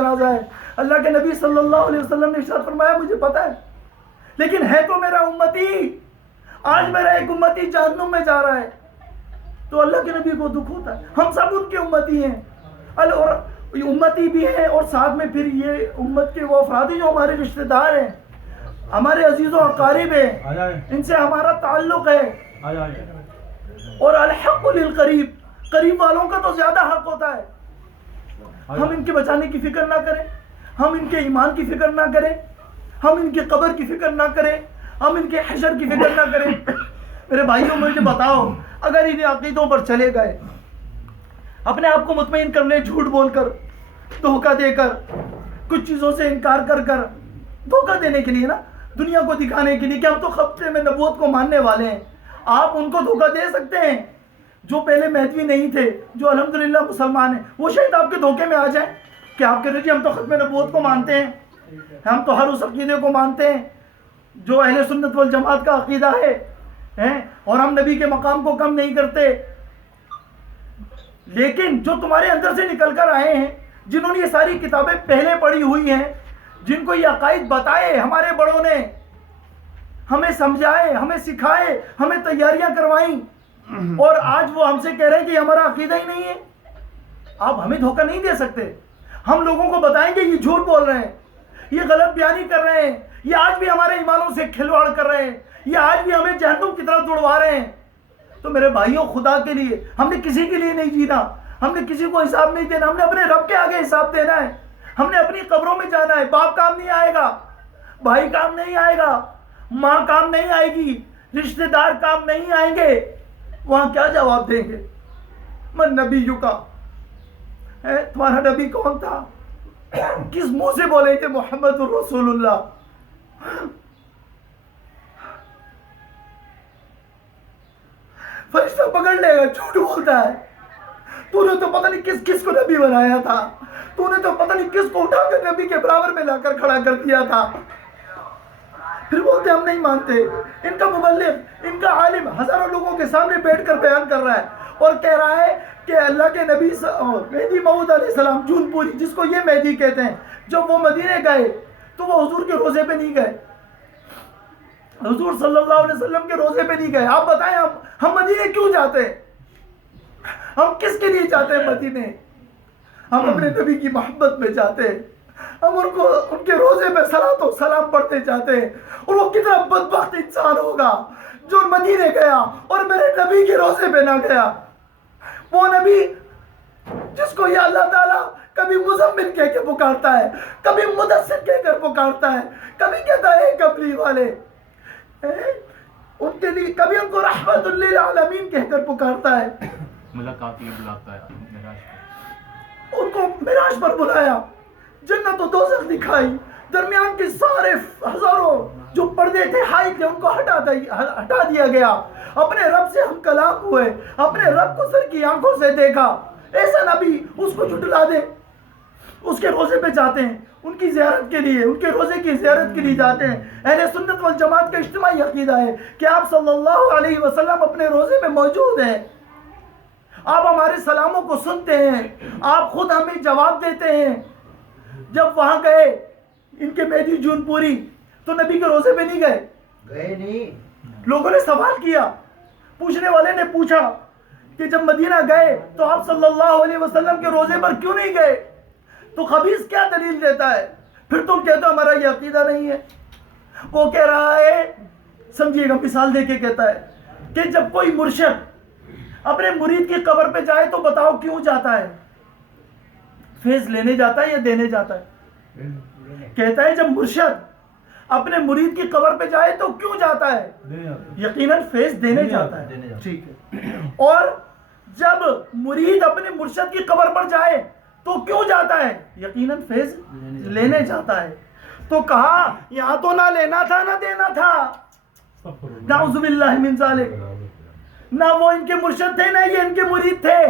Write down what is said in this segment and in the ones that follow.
جنازہ ہے. اللہ کے نبی صلی اللہ علیہ وسلم نے ارشاد فرمایا مجھے پتا ہے لیکن ہے تو میرا امتی. آج میرا ایک امتی جہنم میں جا رہا ہے تو اللہ کے نبی کو دکھ ہوتا ہے. ہم سب ان کے امتی ہیں اور امتی بھی ہیں اور ساتھ میں پھر یہ امت کے وہ افراد جو ہمارے رشتہ دار ہیں, ہمارے عزیز و اقارب ہیں, ان سے ہمارا تعلق ہے. اور الحق للقریب, قریب والوں کا تو زیادہ حق ہوتا ہے. ہم ان کے بچانے کی فکر نہ کریں, ہم ان کے ایمان کی فکر نہ کریں, ہم ان کی قبر کی فکر نہ کریں, ہم ان کے حشر کی فکر نہ کریں. میرے بھائیوں مجھے بتاؤ, اگر ان عقیدوں پر چلے گئے, اپنے آپ کو مطمئن کرنے, جھوٹ بول کر, دھوکہ دے کر, کچھ چیزوں سے انکار کر کر, دھوکہ دینے کے لیے نا, دنیا کو دکھانے کے لیے کہ ہم تو خطے میں نبوت کو ماننے والے ہیں, آپ ان کو دھوکہ دے سکتے ہیں. جو پہلے مہدوی نہیں تھے, جو الحمدللہ مسلمان ہیں, وہ شاید آپ کے دھوکے میں آ جائیں کہ آپ کہہ رہے جی ہم تو ختم نبوت کو مانتے ہیں, ہم تو ہر اس عقیدے کو مانتے ہیں جو اہل سنت والجماعت کا عقیدہ ہے, اور ہم نبی کے مقام کو کم نہیں کرتے. لیکن جو تمہارے اندر سے نکل کر آئے ہیں, جنہوں نے یہ ساری کتابیں پہلے پڑھی ہوئی ہیں, جن کو یہ عقائد بتائے ہمارے بڑوں نے, ہمیں سمجھائے, ہمیں سکھائے, ہمیں تیاریاں کروائیں, اور آج وہ ہم سے کہہ رہے ہیں کہ ہمارا عقیدہ ہی نہیں ہے. آپ ہمیں دھوکہ نہیں دے سکتے. ہم لوگوں کو بتائیں گے یہ جھوٹ بول رہے ہیں, یہ غلط بیانی کر رہے ہیں, یہ آج بھی ہمارے ایمانوں سے کھلواڑ کر رہے ہیں, یہ آج بھی ہمیں جہنم کی طرف دوڑوا رہے ہیں. تو میرے بھائیوں, خدا کے لیے, ہم نے کسی کے لیے نہیں جینا, ہم نے کسی کو حساب نہیں دینا, ہم نے اپنے رب کے آگے حساب دینا ہے, ہم نے اپنی قبروں میں جانا ہے. باپ کام نہیں آئے گا, بھائی کام نہیں آئے گا, ماں کام نہیں آئے گی, رشتہ دار کام نہیں آئیں گے. وہاں کیا جواب دیں گے؟ من نبی کا, تمہارا نبی کون تھا؟ کس منہ سے بولے کہ محمد الرسول اللہ؟ فرشتہ پکڑ لے گا, جھوٹ بولتا ہے. تو نے تو پتہ نہیں کس کس کو نبی بنایا تھا, تو نے تو پتہ نہیں کس کو اٹھا کر نبی کے برابر میں لا کر کھڑا کر دیا تھا. پھر بولتے ہم نہیں مانتے. ان کا مبلغ, ان کا عالم ہزاروں لوگوں کے سامنے بیٹھ کر بیان کر رہا ہے اور کہہ رہا ہے کہ اللہ کے نبی مہدی موعود علیہ السلام, جون پوری جس کو یہ مہدی کہتے ہیں, جب وہ مدینے گئے تو وہ حضور کے روزے پہ نہیں گئے, حضور صلی اللہ علیہ وسلم کے روزے پہ نہیں گئے. آپ بتائیں ہم مدینے کیوں جاتے ہیں؟ ہم کس کے لیے جاتے ہیں مدینے؟ ہم اپنے نبی کی محبت میں جاتے ہیں, ہم ان کے روزے میں صلاۃ و سلام پڑھتے جاتے ہیں. اور وہ کتنا بدبخت انسان ہوگا جو مدینے گیا اور میرے نبی کے روزے پہ نہ گیا. وہ نبی جس کو یہ اللہ تعالیٰ کبھی مزمل کہہ کے پکارتا ہے, کبھی مدثر کہہ کر پکارتا ہے, کبھی کہتا ہے کملی والے, ان کے لیے کبھی ان کو رحمت للعالمین کہہ کر پکارتا ہے. ملاقات میں بلاتا ہے, ان کو معراج پر بلایا, جنت و دوزخ دکھائی, درمیان کے سارے ہزاروں جو پردے تھے, حائل تھے, ان کو ہٹا دیا گیا. اپنے رب سے ہم کلام ہوئے, اپنے رب کو سر کی آنکھوں سے دیکھا. ایسا نبی اس کو جھٹلا دے, اس کے روزے پہ جاتے ہیں, ان کی زیارت کے لیے, ان کے روزے کی زیارت کے لیے جاتے ہیں. اہل سنت والجماعت کا اجتماعی عقیدہ ہے کہ آپ صلی اللہ علیہ وسلم اپنے روزے میں موجود ہیں, آپ ہمارے سلاموں کو سنتے ہیں, آپ خود ہمیں جواب دیتے ہیں. جب وہاں گئے ان کے مہدی جون پوری تو نبی کے روزے پہ نہیں گئے نہیں. لوگوں نے سوال کیا, پوچھنے والے نے پوچھا کہ جب مدینہ گئے تو آپ صلی اللہ علیہ وسلم کے روزے پر کیوں نہیں گئے؟ تو خبیث کیا دلیل دیتا ہے؟ پھر تم کہتے ہو ہمارا یہ عقیدہ نہیں ہے. وہ کہہ رہا ہے, سمجھیے گا, مثال دے کے کہتا ہے کہ جب کوئی مرشد اپنے مرید کی قبر پہ جائے تو بتاؤ کیوں جاتا ہے؟ فیض لینے جاتا ہے یا دینے جاتا ہے؟ کہتا ہے جب مرشد اپنے مرید کی قبر پہ جائے تو کیوں جاتا ہے؟ یقیناً فیض دینے جاتا ہے. ٹھیک ہے. اور جب مرید اپنے مرشد کی قبر پر جائے تو کیوں جاتا ہے؟ یقیناً فیض لینے جاتا ہے. تو کہا یہاں تو نہ لینا تھا نہ دینا تھا. نعوذ باللہ من ذالک. نہ وہ ان کے مرشد تھے نہ یہ ان کے مرید تھے.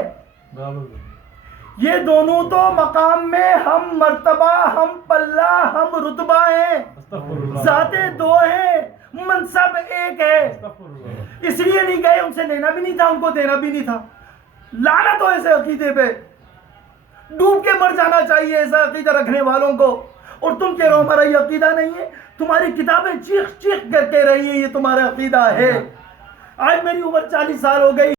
یہ دونوں تو مقام میں ہم مرتبہ, ہم پلہ, ہم رتبہ ہیں. ذاتیں دو ہیں, منصب ایک ہے. اس لیے نہیں گئے, ان سے لینا بھی نہیں تھا, ان کو دینا بھی نہیں تھا. لعنت ہو ایسے عقیدے پہ. ڈوب کے مر جانا چاہیے ایسا عقیدہ رکھنے والوں کو. اور تم کہہ رہے ہو ہمارا یہ عقیدہ نہیں ہے. تمہاری کتابیں چیخ چیخ کر کہہ رہی ہیں یہ تمہارا عقیدہ ہے. آج میری عمر 40 سال ہو گئی.